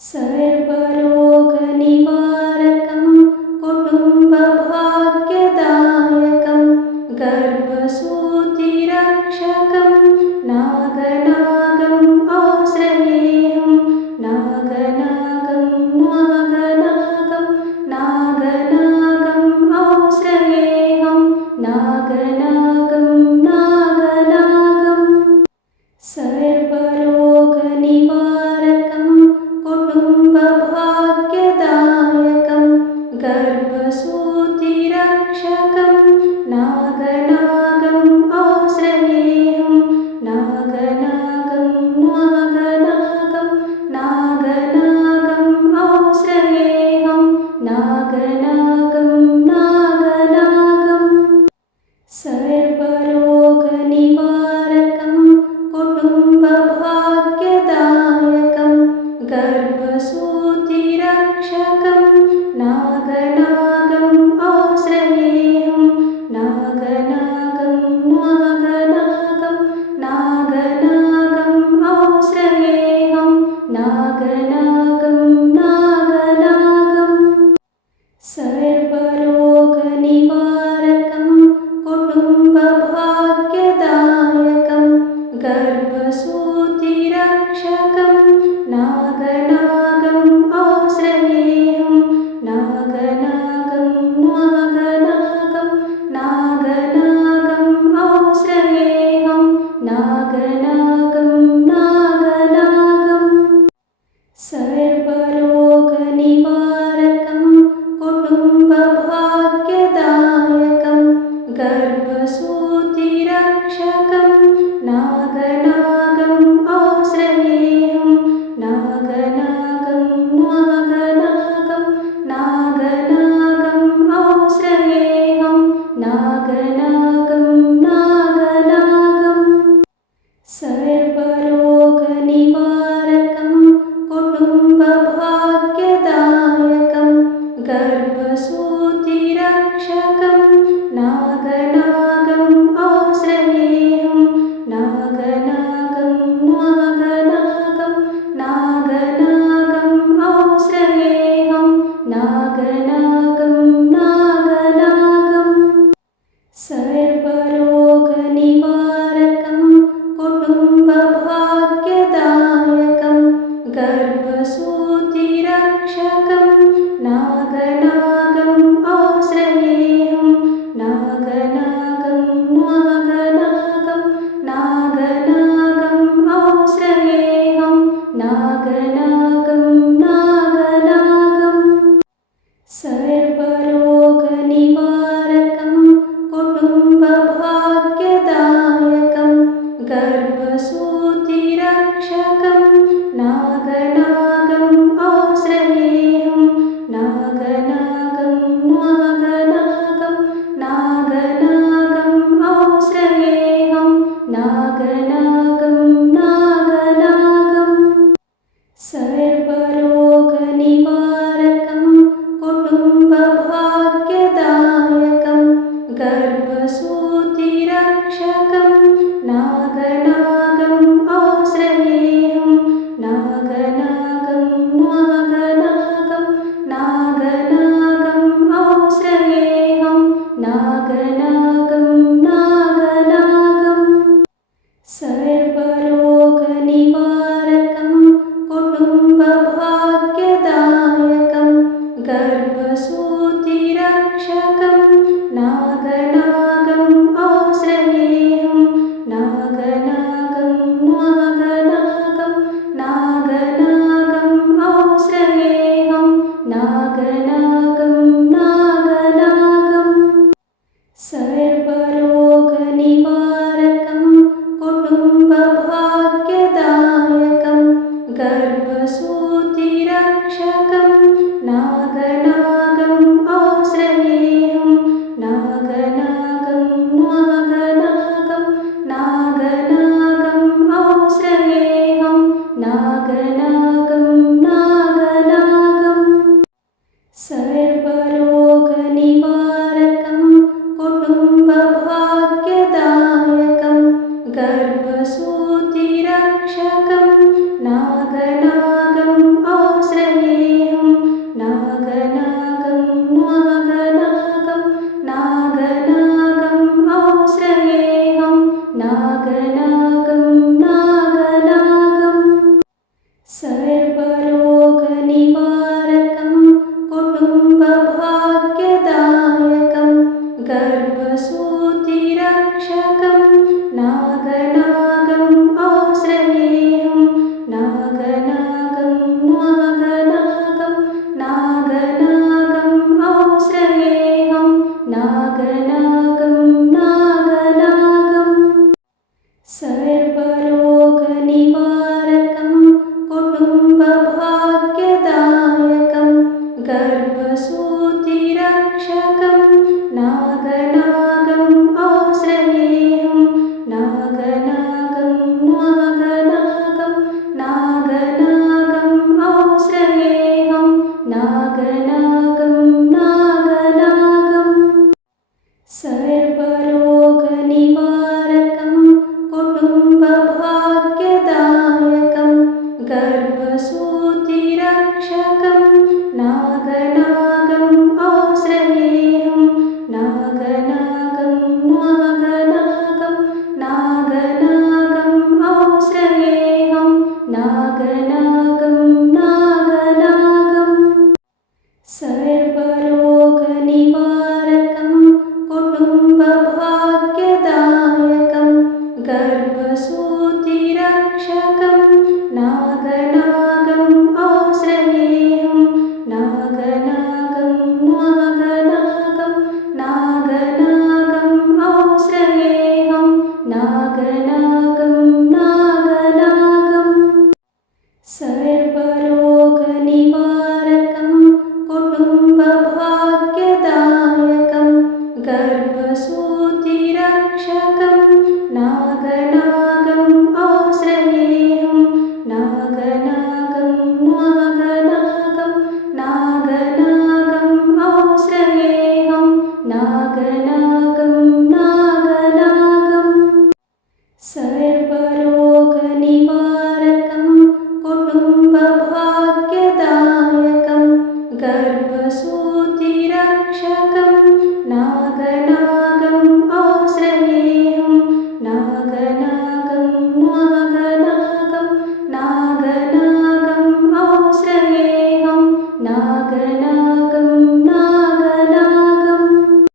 सर्वरोगनिवारकं कुटुम्बभाग्यदायकं गर्भसूतिरक्षकं नागनागम् आश्रयेऽहं नागनागं नागनागं नागनागम् आश्रयेऽहं नागनागं नागनागम् सर्वरोगनिवारकं कुटुम्बभाग्यदायकं गर्भसूतिरक्षकं नागनागम् आश्रयेऽहं नागनागं नागनागं नागनागम् आश्रयेऽहं नागनागं नागनागम् सर्वरोगनिवारकं कुटुम्बभाग्यदायकं गर्भसूतिरक्षकं नागनागम् आश्रयेऽहं नागनागं नागनागं नागनागम् आश्रयेऽहं नागनागं नागनागम् सर्वरोगनिवारकं कुटुम्बभाग्यदायकं गर्भसूतिरक्षकं नागनागम् आश्रयेऽहं नागनागं नागनागं नागनागम् आश्रयेऽहं नागनागं नागनागम् सर्वरोगनिवारकं कुटुम्बभाग्यदायकं गर्भसूतिरक्षकं नागनागम् आश्रयेऽहं नागनागं नागनागं नागनागम् आश्रयेऽहं नागनागं नागनागम् सर्वरोगनिवारकं कुटुम्बभाग्यदायकं गर्भसूतिरक्षकं नागनागम् आश्रयेऽहं नागनागं नागनागं नागनागम् आश्रयेऽहं नागनागं नागनागम् सर्वरोगनिवारकं कुटुम्बभाग्यदायकं गर्भसूतिरक्षकं नागनागम् आश्रयेऽहं नागनागं नागनागं नागनागम् आश्रयेऽहं नागनागं नागनागम् सर्वरोगनिवारकं कुटुम्बभाग्यदायकं गर्भसूतिरक्षकं नागनागम् आश्रयेऽहं नागनागं नागनागं नागनागम् आश्रयेऽहं नागनागं नागनागम् सर्वरोगनिवारकं कुटुम्बभाग्यदायकं गर्भसूतिरक्षकं नागनागम् आश्रयेऽहं नागनागं नागनागं नागनागम् आश्रयेऽहं नागनागं नागनागम् सर्वरोगनिवारकं कुटुम्बभाग्यदायकं गर्भसूतिरक्षकं नागनागम् आश्रयेऽहं नागनागं नागनागं नागनागम् आश्रयेऽहं नागनागं नागनागम् सर्वरोगनिवारकं कुटुम्बभाग्यदायकं गर्भसूतिरक्षकं नागनागम् आश्रयेऽहं नागनागं नागनागं नागनागम् आश्रयेऽहं नागनागं नागनागम् सर्वरोगनिवारकं कुटुम्बभाग्यदायकं गर्भसूतिरक्षकं नागनागम् आश्रयेऽहं सर्वरोगनिवारकं कुटुम्बभाग्यदायकं गर्भसूतिरक्षकं नागनागम् आश्रयेऽहं नागनागं नागनागं नागनागम् आश्रयेऽहं नागनागं नागनागम् सर्वरोगनिवारकं कुटुम्बभाग्यदायकं गर्भसूतिरक्षकं नागनागम् आश्रयेऽहं नागनागं नागनागं नागनागम् आश्रयेऽहं नागनागं नागनागम् सर्वरोगनिवारकं कुटुम्बभाग्यदायकं गर्भसूतिरक्षकं नागनागम् आश्रयेऽहं नागनागं नागनागं नागनागम् आश्रयेऽहं नागनागं नागनागम् सर्वरोगनिवारकं कुटुम्बभाग्यदायकं गर्भसूतिरक्षकं नागनागम् आश्रयेऽहं नागनागं नागनागं नागनागम् आश्रयेऽहं नागनागं नागनागम् सर्वरोगनिवारकं कुटुम्बभाग्यदायकं गर्भसूतिरक्षकं नागनागम् आश्रयेऽहं नागनागं नागनागं नागनागम् आश्रयेऽहं नागनागं नागनागम्